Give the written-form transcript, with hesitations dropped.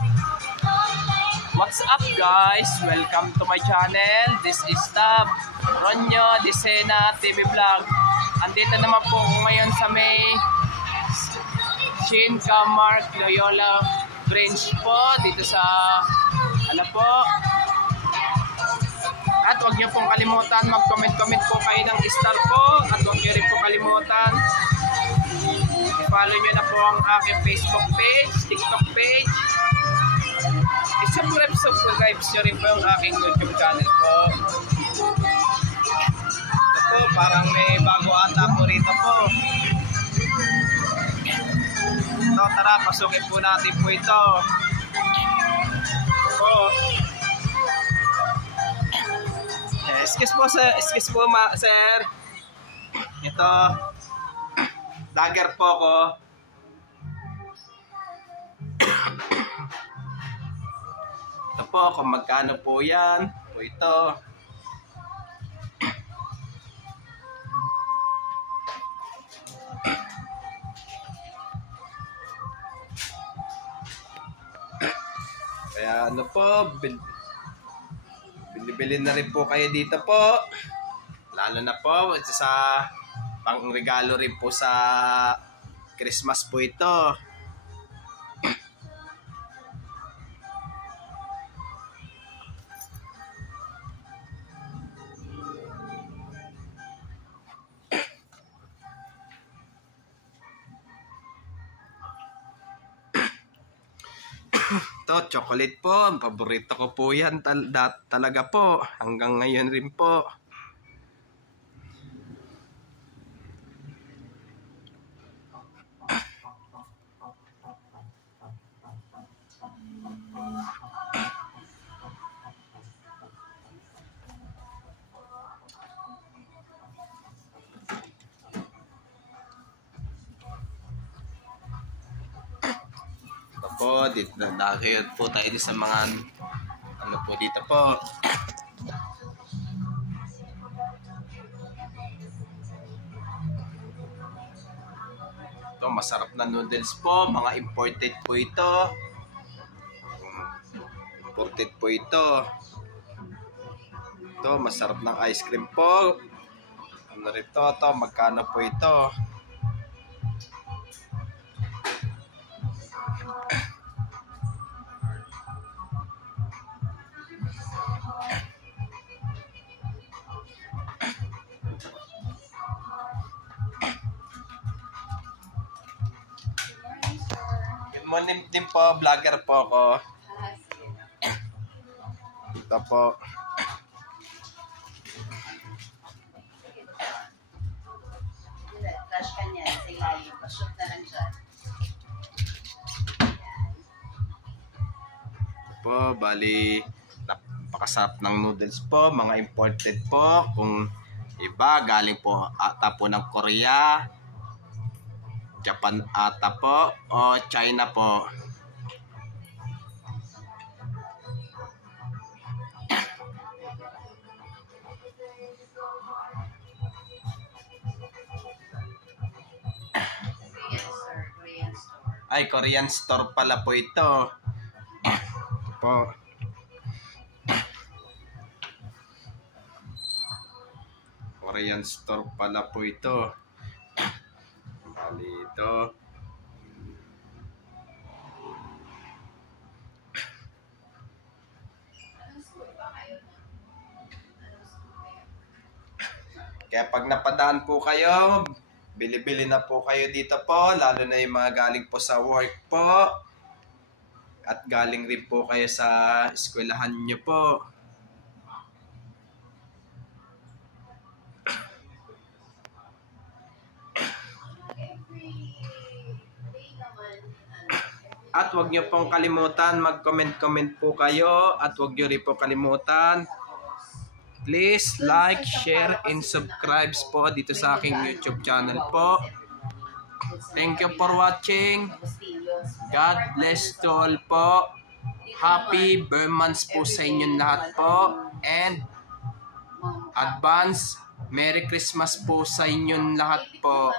What's up guys? Welcome to my channel. This is Tab Ronyo Disena TV Vlog. Andito naman po ako ngayon sa may Chinca Mark Loyola Branch po. Dito sa po. At huwag niyo pong kalimutan mag-comment po kayo ng star po. At huwag niyo rin po kalimutan i-follow niyo na po ang aking Facebook page, TikTok page. I-subscribe nyo rin po yung aking YouTube channel po. Ito po, parang may bago ata po rito po. So, tara, pasukin po natin po ito. Ito po. Excuse po sir, sir. Ito, vlogger po ko. Ito po, kung magkano po yan. Po ito. Kaya ano po, bilhin na rin po kayo dito po. Lalo na po sa pang-regalo rin po sa Christmas po ito. Ito, chocolate po. Ang paborito ko po yan talaga po. Hanggang ngayon rin po. Po, dito dahil po tayo sa mga ano po dito po. Ito, masarap na noodles po, mga imported po ito. Imported po ito. Ito, masarap ng ice cream po. Ano rito, ito, magkano po ito? Morning din po, vlogger po ako. Ito po. Flash ka niya, sa ilalim. Pashoot na lang siya. Ito po, bali, napakasarap ng noodles po, mga imported po. Kung iba, galing po ata po ng Korea, Japan ata po o China po. Ay, Korean store pala po ito. Ito po. Korean store pala po ito. Dito. Kaya pag napadaan po kayo, bili-bili na po kayo dito po, lalo na yung mga galing po sa work po. At galing rin po kayo sa eskwelahan nyo po. At huwag nyo pong kalimutan, mag-comment po kayo. At huwag nyo rin po kalimutan, please like, share, and subscribe po dito sa aking YouTube channel po. Thank you for watching. God bless to all po. Happy Burmans po sa inyong lahat po. And advance Merry Christmas po sa inyong lahat po.